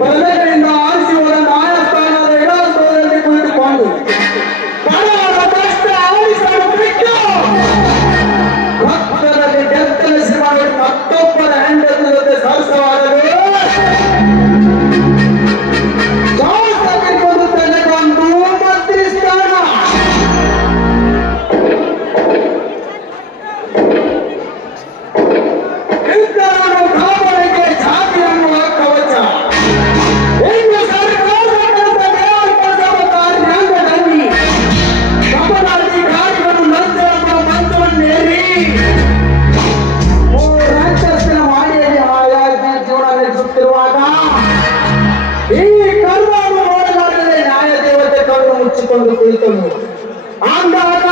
ಬಲಗಡೆಯಿಂದ ಆರಿಸಿ ಹೋದ ನ್ಯಾಯಸ್ಥಾನದ ಎಡಸ್ಥಾನದಲ್ಲಿ ಕುಳಿತುಕೊಂಡು ಬಡವರ ಕಷ್ಟ ಆಲಿಸಲು ಬಿಟ್ಟು ಭಕ್ತರಲ್ಲಿ ಬೆತ್ತಲಿಸಿ ಮಾಡಿ ಮತ್ತೊಬ್ಬರ ಹೆಂಡತಿ ಜೊತೆ ಸರಸವಾಡಲು ಶಾಸಕರಿಗೊಂದು ತಲೆಗೊಂದು ಮಂತ್ರಿ ಸ್ಥಾನ. ಇದ್ದರನ್ನು ಕಾಪಾಡಕ್ಕೆ ಜಾತಿ ಅನ್ನುವ ಕವಚ. ಇನ್ನು ಸರ್ಕಾರದ ಕೆಲಸ ಕಾರ್ಯಾಂಗದಲ್ಲಿ ಕಮಲಾಧಿಕಾರಿಗಳು ಲಂಚ ಎಂಬ ಮಂಚವನ್ನೇರಿ ರಾಜ್ಯಸ್ಥನ ಮಾಡಿಯಲ್ಲಿ ಆಯಾಗಿ ಜೀವನ ನಡೆಸುತ್ತಿರುವಾಗ ಈ ಕರ್ಮವನ್ನು ನೋಡಲಾರದೆ ನ್ಯಾಯ ದೇವತೆ ಕಣ್ಣು ಮುಚ್ಚಿಕೊಂಡು ಕುಳಿತನು. ಅಂದಾಗ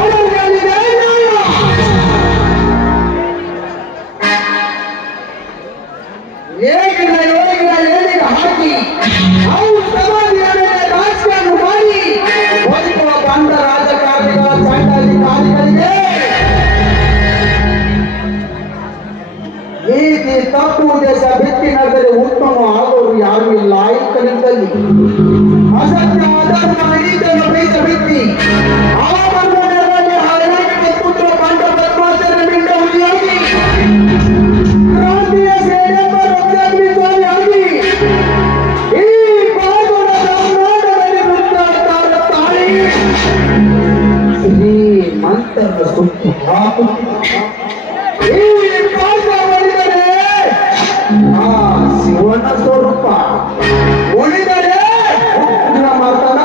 ಒಳಗೇನಿದೆ ನ್ಯಾಯ. ಏಳಿಗೆ ಹಾಕಿ ಅವು ಸಮಾಧಿಯ ಮೇಲೆ ರಾಜಕೀಯವನ್ನು ಮಾಡಿ ಬದುಕುವ ಬಂದ ರಾಜಕಾರಣಿಗಳ ಚಂಡಾಧಿಕಾರಿಗಳಿಗೆ ನೀತಿ ತಪ್ಪು ಉದ್ದೇಶ ಬಿತ್ತಿ ನಡೆದರೆ ಉತ್ತಮ ಆಗೋರು ಯಾರು ಇಲ್ಲ. ಈ ಕಲಿತಲ್ಲಿ ಅಸತ್ಯ ಅಧರ್ಮ ನೀತಿಯನ್ನು ಬೀಜ ಬಿತ್ತಿ ಆ ಬಂದ ನೆರಳಲ್ಲಿ ಹಾಯಾಗಿ ಪುತ್ರ ಬಂಡ ಬದ್ಮಾಚರ ಮಿಂಡ ಹುಲಿಯಾಗಿ ಕ್ರಾಂತಿಯ ಸೇನೆಂಬ ರಕ್ತಾಗ್ನಿ ಸ್ವಾಮಿಯಾಗಿ ಈ ಪಾಲ್ಗೊಳ್ಳ ಕರ್ನಾಟಕದಲ್ಲಿ ವೃತ್ತಾವತಾರ ತಾಳಿ ಶ್ರೀ ಮಂತ್ರ ಸುತ್ತು ಹಾಕು ಈ ಪಾಠ ಮಾಡಿದರೆ ಆ ಶಿವನ ಸ್ವರೂಪ ಉಳಿದರೆ ಮಾಡ್ತಾನ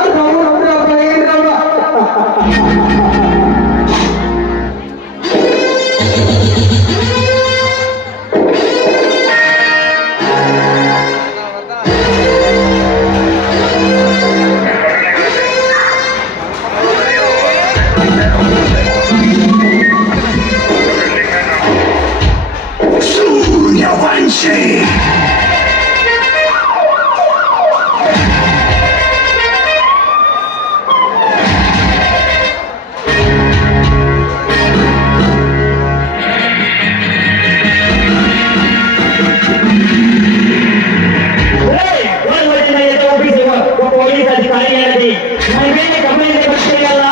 ಪೊಲೀಸ್ ಅಧಿಕಾರಿಯಾಗಿ ನನಗೇನು ಕಂಪ್ಲೇಂಟ್ ಬರ್ತೀಯಲ್ಲ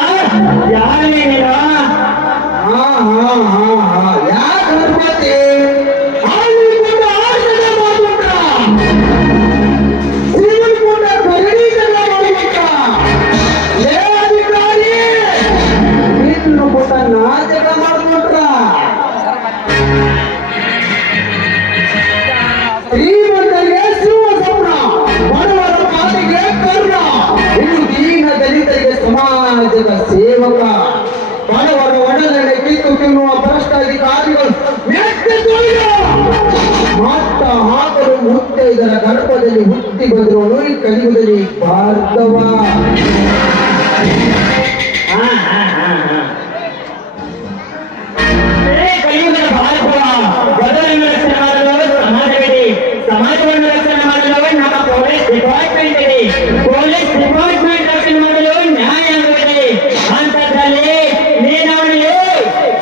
ಯಾರೇ ನೀನು? ಯಾಕೆ ಅನ್ಕೋತಿ? ಶ್ರೀಮಂತರಿಗೆ ಶಿವ ಸಂಭ್ರ, ಬಡವರ ಪಾಲಿಗೆ ಕರ್ಣ, ಇನ್ನು ದೀನ ದಲಿತರಿಗೆ ಸಮಾಜದ ಸೇವಕ. ಬಡವರ ಒಡಲನೆ ಕಿತ್ತು ತಿನ್ನುವ ಭ್ರಷ್ಟಾಧಿಕಾರಿಗಳು ಮಟ್ಟ ಹಾಕಲು ಮುತ್ತೈದರ ಗರ್ಭದಲ್ಲಿ ಹುಟ್ಟಿ ಬಂದಿರುವನು ಈ ಕಲಿಯುಗದಲ್ಲಿ ಭಾರತವ. ಸಮಾಜವನ್ನು ರಕ್ಷಣೆ ಮಾಡಲು ನಮ್ಮ ಪೊಲೀಸ್ ಡಿಪಾರ್ಟ್ಮೆಂಟ್ ಇದೆ. ಪೊಲೀಸ್ ಡಿಪಾರ್ಟ್ಮೆಂಟ್ ರಕ್ಷಣೆ ಮಾಡಲು ನ್ಯಾಯಾಂಗವಿದೆ. ಅಂತದ್ರಲ್ಲಿ ನೀನವನಿಗೆ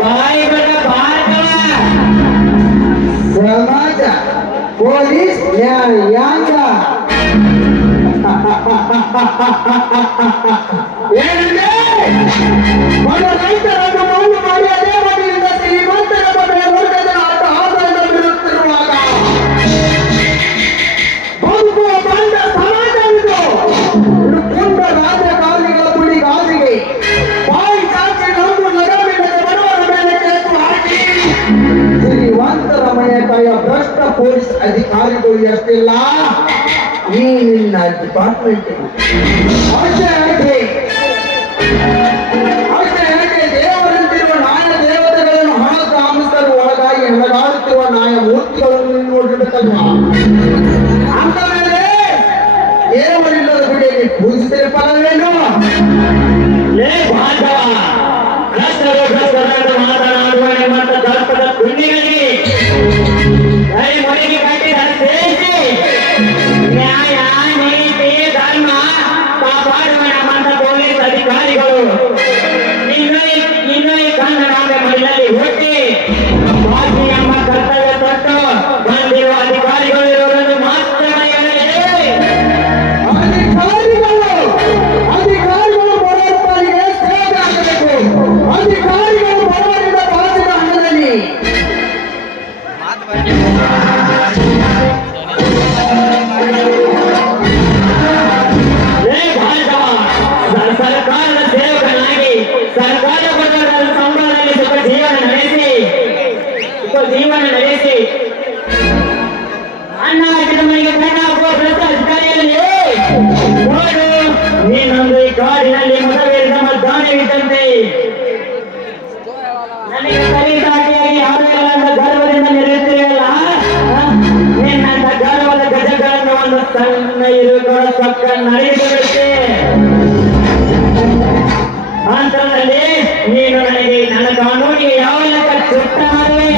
ಬಾಯಿ ಬಡ ಭಾರತವ. ಸಮಾಜ, ಪೊಲೀಸ್, ನ್ಯಾಯಾಂಗ ಏನಂದ್ರೆ ಬಡ ರೈತರನ್ನು ಮೌಲ್ಯ ಮಾಡಿ ಅದೇ ಮನೆಯಿಂದ ಶ್ರೀಮಂತರ ಮನೆಯ ವರ್ಗದ ಆಟ ಆದಾಯ ಬಿಡುತ್ತಿರುವಾಗ ಬದುಕುವ ಬಂದ ಸಮಾಜವಿದು. ಪುಂಡ ರಾಜಕಾರಣಿಗಳ ಕುಳಿ ಗಾಜಿಗೆ ಬಾಯಿ ಚಾಚಿ ನಂಬು ನಗರವಿಲ್ಲದೆ ಬಡವರ ಮೇಲೆ ಕೇಸು ಹಾಕಿ ಶ್ರೀಮಂತರ ಮನೆಯ ಕೈಯ ಭ್ರಷ್ಟ ಪೊಲೀಸ್ ಅಧಿಕಾರಿಗಳು ಎಷ್ಟಿಲ್ಲ ಈ ನಿನ್ನ ಡಿಪಾರ್ಟ್ಮೆಂಟ್. ಅಷ್ಟೇ ದೇವರಂತಿರುವ ನ್ಯಾಯ ದೇವತೆಗಳನ್ನು ಹಣ ಕಾಮಿಸಲು ಒಳಗಾಗಿ ಹೆಣಗಾಡುತ್ತಿರುವ ನ್ಯಾಯಮೂರ್ತಿಗಳನ್ನು ನೋಡಿಬಿಟ್ಟಲ್ವಾ? ಅಂತ ಮೇಲೆ ದೇವರಿಲ್ಲದ ಗುಡಿಯಲ್ಲಿ ಪೂಜಿಸಿದ ಫಲವೇನು? ಮಾತನಾಡುವ ಮತ್ತು ದರ್ಪದ ಪುಣ್ಯಗಳಿಗೆ ಮನೆಗೆ ಕಟ್ಟಿದ ಸೇರಿಸಿ ನ್ಯಾಯ ನೀತಿ ಧರ್ಮ ಕಾಪಾಡುವ ನಮ್ಮಂತ ಪೊಲೀಸ್ ಅಧಿಕಾರಿಗಳು ಜೀವನ ನಡೆಸಿ ಅನ್ನ ಹಾಕಿದ ಮನೆಗೆ ಕಣ್ಣ ಹಾಕುವ ವ್ರತ ಅಧಿಕಾರಿಯಲ್ಲಿ ನೋಡು, ನೀನೊಂದು ಈ ಕಾಡಿನಲ್ಲಿ ಮತವೇರಿದ ಮಧ್ಯಾಹ್ನವಿದ್ದಂತೆ ನನಗೆ ಸರಿ ಸಾಟಿಯಾಗಿ ಯಾವೆಲ್ಲ ಗರ್ವದಿಂದ ನಡೆಯುತ್ತಿರಲ್ಲ, ನಿನ್ನಂತ ಗರ್ವದ ಗಜಗಳನ್ನು ಒಂದು ಸಣ್ಣ ಇರುಗಳ ಪಕ್ಕ ನಡೆಯುತ್ತಿರುತ್ತೆ. ಅಂತರಲ್ಲಿ ನೀನು ನನಗೆ ನನ್ನ ಕಾನೂನಿಗೆ ಯಾವ ಲೆಕ್ಕ ಚುಟ್ಟ ಮಾಡುವೆ?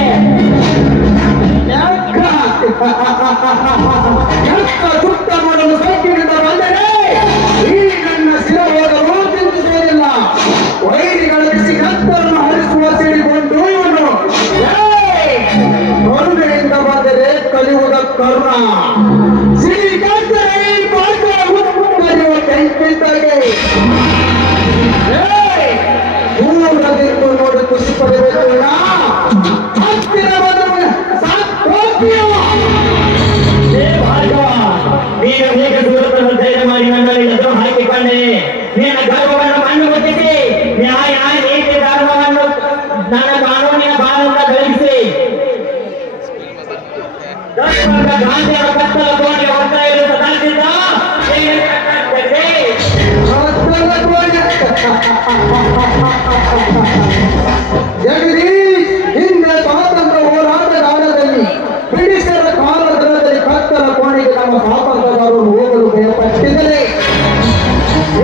ಸುತ್ತ ಮಾಡಲು ಸೈಕಿನಿಂದ ಬಂದರೆ ಈ ನನ್ನ ಶಿರವಾದರೂ ಚಿಂತಿಸುವುದಿಲ್ಲ. ವೈರಿಗಳ ಬಿಸಿ ಕತ್ತರನ್ನು ಹರಿಸುವ ಸೇರಿಕೊಂಡು ಇವನು ಕರುಣೆಯಿಂದ ಬಂದರೆ ಕಲಿಯುವುದ ಕರುಣ ಶ್ರೀಕಂಠರೇ ಕಲಿಯುವ ಕೈಪಿದ್ದಾಗೆ ದೂರದಿಂದ ನೋಡಿ ಖುಷಿ ಪಡಬೇಕು. ಹತ್ತಿರ ಬಂದ ಸಾಕು. ನೀನು ಹೇಗೆ ದೂರವನ್ನು ಧೈರ್ಯ ಮಾಡಿ ನನ್ನಲ್ಲಿ ಎದುರು ಹಾಕಿಕೊಂಡೆ. ನಿನ್ನ ಗರ್ವವನ್ನು ಮಣ್ಣು ಮುಟ್ಟಿಸಿ ನ್ಯಾಯ ನೀತಿ ಧರ್ಮವನ್ನು ನನ್ನ ಕಾನೂನಿನ ಬಾಳನ್ನು ಬೆಳಗಿಸಿ ಗಾಂಧಿಯ ಕತ್ತಲ ಕೋಣೆ ಒತ್ತಾಯಲು ಸದಾಸಿದ್ದ ಜಗದೀಶ್, ಹಿಂದೆ ಸ್ವಾತಂತ್ರ್ಯ ಹೋರಾಟ ಕಾಲದಲ್ಲಿ ಬ್ರಿಟಿಷರ ಕಾಲದಲ್ಲಿ ಕತ್ತಲ ಕೋಣೆಗೆ ನಮ್ಮ ಸ್ವಾತಂತ್ರ್ಯಗಾರರು ಹೋಗಲು ಭಯಪಟ್ಟಿದ್ದರೆ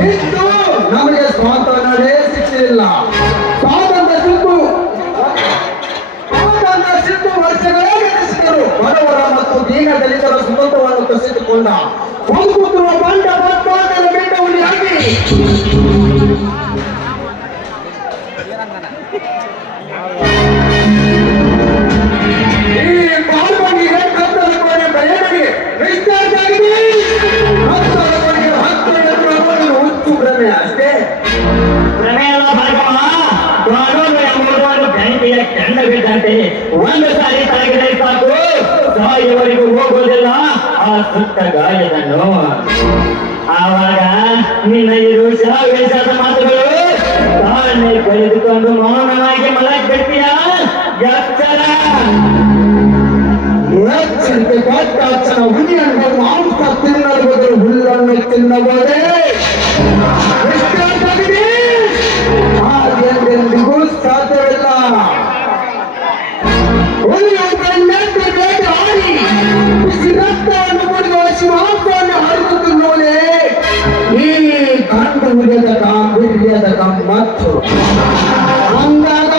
ಇಂದು ನಮಗೆ ಸ್ವಾತಂತ್ರ್ಯವೇ ಸಿಕ್ಕಿಲ್ಲ. ಸ್ವಾತಂತ್ರ್ಯ ಸಿಕ್ಕು ವರ್ಷಗಳೇ ನಡೆಸಿದರು. ಬಡವರ ಮತ್ತು ದೀನ ದಲಿತರ ಸುತಂತ್ರವನ್ನು ಕಸಿದುಕೊಂಡ ಹೋಗುತ್ತಿರುವ ಬಂಡ ಬದ್ಮಾಟದ ಬೆಟ್ಟವಳಿಯಾಗಿ ಈ ಬಾಲ್ಮನಿಗೆ ಕತ್ತಲ ಕೋಣೆ ಬೆಳೆಯನಿಗೆ ಡಿಸ್ಚಾರ್ಜ್ ಆಗಿದೆ. ಕತ್ತಲ ಕೋಣೆಗೆ ಹತ್ತು ಎದುರು ಹುಚ್ಚು ಭ್ರಮೆ ಅಷ್ಟೇ. ಪ್ರಮೇಯಲ್ಲ ಭಾಗವ. ಕಾನೂನು ಎಂಬುದು ಒಂದು ಬೆಂಕಿಯ ಕೆಂಡವಿದ್ದಂತೆ ಒಂದು ಸಾರಿ ತಾಗಿದರೆ ಸಾಕು, ಸಾಯುವವರೆಗೂ ಹೋಗುವುದಿಲ್ಲ ಆ ಸುತ್ತ ಗಾಯದನ್ನು. ಆವಾಗ ನಿನ್ನ ಇರು ವೇಷದ ಮಾತುಗಳು ತಾಳ್ಮೆ ಕಳೆದುಕೊಂಡು ಮೌನವಾಗಿ ಮಲಗಿಬಿಡ್ತೀಯ. ಎಚ್ಚರ. ಎಚ್ಚರಿಕೆ ಕೊಟ್ಟ ಅಚ್ಚನ ಹುಲಿಯನ್ನು ಮಾಂಸ ತಿನ್ನಲು ಬದಲು ಹುಲ್ಲನ್ನು ತಿನ್ನಬಹುದೇ? ಹಾಗೆಂದೆಂದಿಗೂ ಸಾಧ್ಯವಿಲ್ಲ. ಹುಲಿಯೊಬ್ಬರನ್ನೇ ಬೇಟೆ ಆಡಿ ಬಿಸಿ ರಕ್ತವನ್ನು ಕುಡಿಯುವ ಶಿವಾಂಶವನ್ನು ಹರಿದು ತಿನ್ನುವುದೇ ಈ ಗಂಡು ಹುಲಿಯದ ಗಾಂಭೀರ್ಯದ ಗಮ್ಮತ್ತು. ಅಂದಾಗ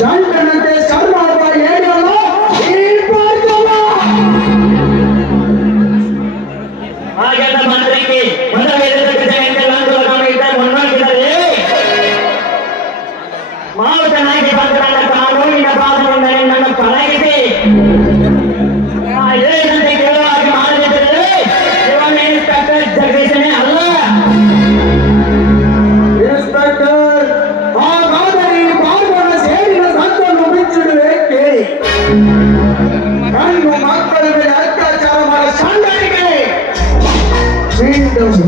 ಚಂಡನಂತೆ ಸರ್ವಾಭ ಏನಲ್ಲ ಈ ಭಾಗ್ಯವ. ಹಾಗೆಲ್ಲ ಮಂತ್ರಿಗೆ ಮಾವುತನಾಗಿ ಬಂದ ನನ್ನ ಕಾನೂನಿನ ಬಾಧೆಯಿಂದ ನನ್ನ ಪಳಗಿಸಿ ಹೇಳಿದಂತೆ ಕೇಳುವಾಗಿ ಮಾಡದಿದ್ದರೆ ಇವನ್ ಇನ್ಸ್ಪೆಕ್ಟರ್ ಜಗದೀಶನೇ ಅಲ್ಲ. ಇನ್ಸ್ಪೆಕ್ಟರ್, ಹಾಗಾದರೆ ಈ ಬಾಲ್ಮನ ಸೇರಿನ ಸಂತನ್ನು ಬಿಚ್ಚಿಡುವೆ ಕೇಳಿ. ಹೆಣ್ಣು ಮಕ್ಕಳ ಮೇಲೆ ಅತ್ಯಾಚಾರ ಮಾಡೋ ಸಂಡರಿಗೆ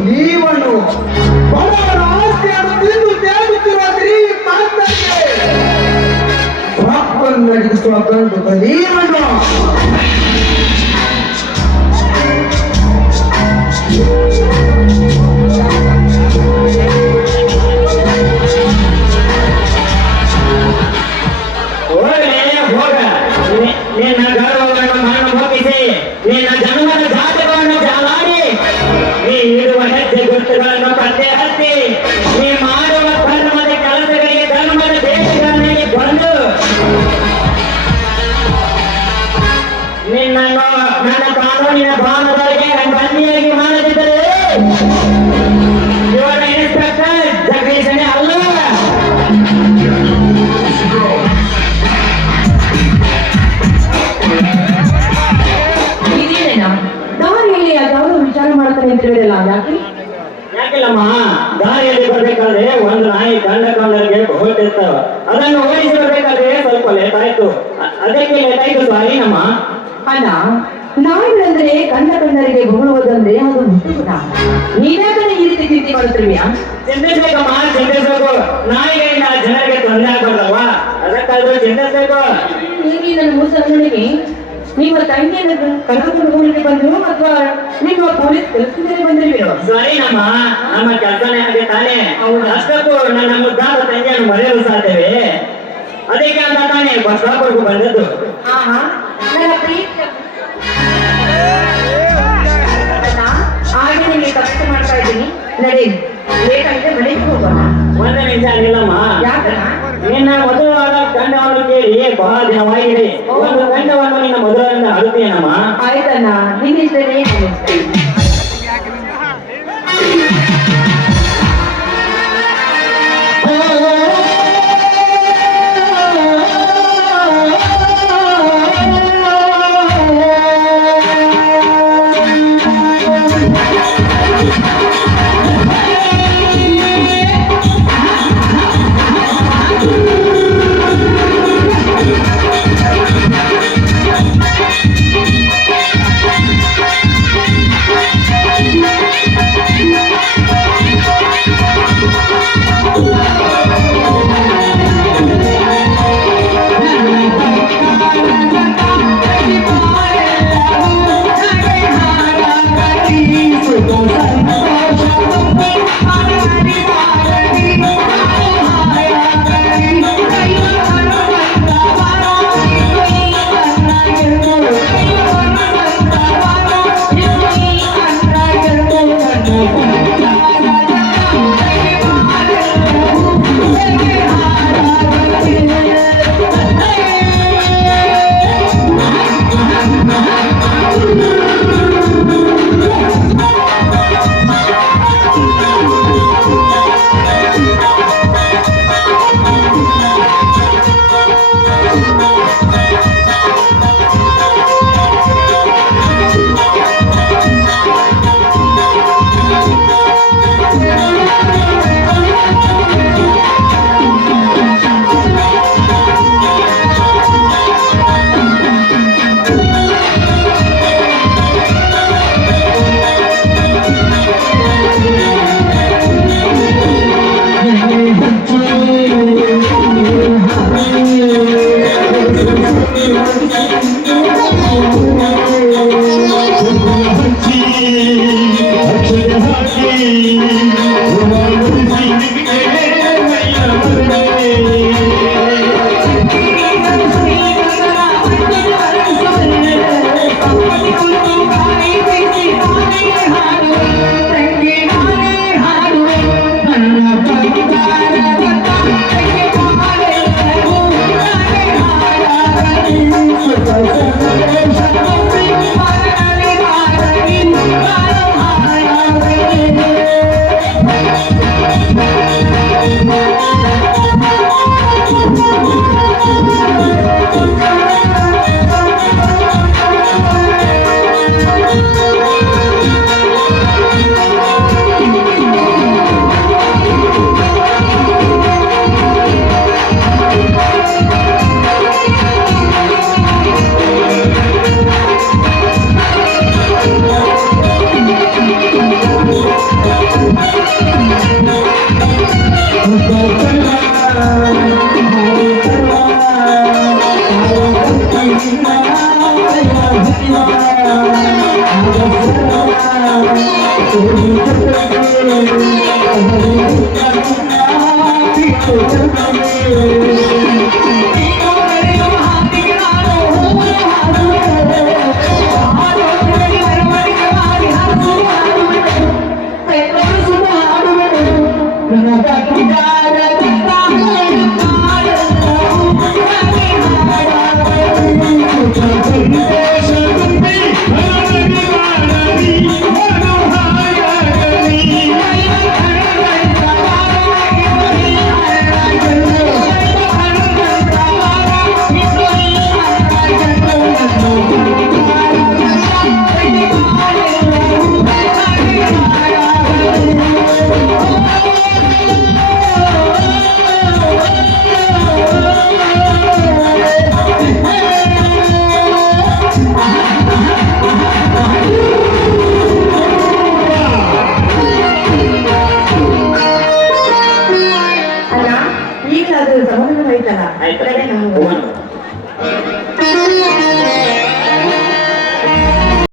ನೀವನು ಬಡವರ ಆಸ್ತಿಯನ್ನು ತಿಂದು ತೇಗುತ್ತಿರುವ ಶ್ರೀಮಂತರಿಗೆ ಮಕ್ಕಳನ್ನು ನಡೆಸುವ ಗಂಡು ನೀವನು. ನಿನ್ನ ಗರ್ವವನ್ನು ಮಣ್ಣು ಮುಗಿಸಿ ನಿನ್ನ ಜನ್ಮದ ಜಾತಕವನ್ನು ಜಾಲಾಡಿ ನೀ ಇಡುವ ಹೆಜ್ಜೆ ಗುರುತುಗಳನ್ನು ಪತ್ತೆ ಹಚ್ಚಿ ನೀ ಮಾಡುವ ಧರ್ಮದ ಕೆಲಸಗಳಿಗೆ ಧರ್ಮದ ದೇಶಗಳಿಗೆ ಬಂದು ನಿನ್ನನ್ನು ನನ್ನ ಕಾನೂನಿನ ಭಾವದೊಳಗೆ ಬಂದಿಯಾಗಿ ಮಾಡದಿದ್ದರೆ ಇವನ ಇನ್ಸ್ಪೆಕ್ಟರ್ ಜಗದೀಶನೇ ಅಲ್ಲ. ದಾರಿಯಲ್ಲಿ ಯಾವ್ದಾದ್ರು ವಿಚಾರ ಮಾಡ್ತಾರೆ ಅಂತ ಹೇಳಿಲ್ಲ. ಯಾಕಿಲ್ಲಮ್ಮ, ದಾರಿಯಲ್ಲಿ ಬರ್ಬೇಕಾದ್ರೆ ಒಂದು ನಾಯಿ ಕಂಡರಿಗೆ ಬೋಟ್ ಇರ್ತಾವ, ಅದನ್ನು ಓಡಿಸಿ ಬರ್ಬೇಕಾದ್ರೆ ಸ್ವಲ್ಪ ಲೇಟ್ ಆಯ್ತು. ಅದಕ್ಕೆ ಲೇಟ್ ಆಯ್ತು, ಸಾರಿ ನಮ್ಮ. ಅಣ್ಣ ನಾಯಿಗಳಂದ್ರೆ ಕಂಡರಿಗೆ ಬೊಗಳುವುದಂದ್ರೆ ಅದು ಮುಟ್ಟುಗುಣ. ನೀವ್ಯಾಕಂದ್ರೆ ಈ ರೀತಿ ಚಿಂತೆ ಮಾಡುತ್ತಿರುವಿಯಾ? ಚಿಂತಿಸ್ಬೇಕಮ್ಮ, ಚಿಂತಿಸ್ಬೇಕು. ನಾಯಿಗಳಿಂದ ಜನರಿಗೆ ತೊಂದರೆ ಆಗ್ಬಾರ್ದಲ್ವಾ, ಅದಕ್ಕಾದ್ರೂ ಚಿಂತಿಸ್ಬೇಕು. ನೀವೀ ನನ್ನ ಮೂಸಲನಿಗೆ ನಿಮ್ಮ ತಂಗಿಯನ್ನು ಕರೆದುಕೊಂಡು ಹೋಗಲಿಕ್ಕೆ ಬಂದ್ರು ಅಥವಾ ನಿಮ್ಮ ಪೊಲೀಸ್ ಕೆಲಸದ ಮೇಲೆ ಬಂದಿರುವಿರೋ? ಸರಿನಮ್ಮ, ನಮ್ಮ ಕೆಲಸನೇ ಹಾಗೆ ತಾನೇ. ಅಷ್ಟಕ್ಕೂ ನನ್ನ ಮುದ್ದಾದ ತಂಗಿಯನ್ನು ಮರೆಯಲು ಸಾಧ್ಯವೇ? ಅದಕ್ಕೆ ಅಂತ ತಾನೇ ಬಸ್ ಸ್ಟಾಪ್ವರೆಗೂ ಬಂದದ್ದು. ನನ್ನ ಪ್ರೀತಿ ಹಾಗೆ ನಿಮಗೆ ತಪ್ಪು ಮಾಡ್ತಾ ಇದ್ದೀನಿ. ನಡಿ, ಲೇಟಾಗಿದೆ, ಮನೆಗೆ ಹೋಗೋಣ. ಒಂದು ನಿಮಿಷ ನಿಲ್ಲಮ್ಮ. ಯಾಕಣ್ಣ? ನಿನ್ನ ಮದುವಾದ ಗಂಡವನ್ನು ಕೇಳಿ ಬಹಳ ದಿನವಾಗಿದೆ. ಒಂದು ಗಂಡವನ್ನು ನಿನ್ನ ಮದುವೆಯಿಂದ ಅಳುತ್ತೀನಮ್ಮ. ಆಯ್ತಣ್ಣ, ನಿನ್ನ ಇಷ್ಟನೇ ನನ್ನ ಇಷ್ಟ.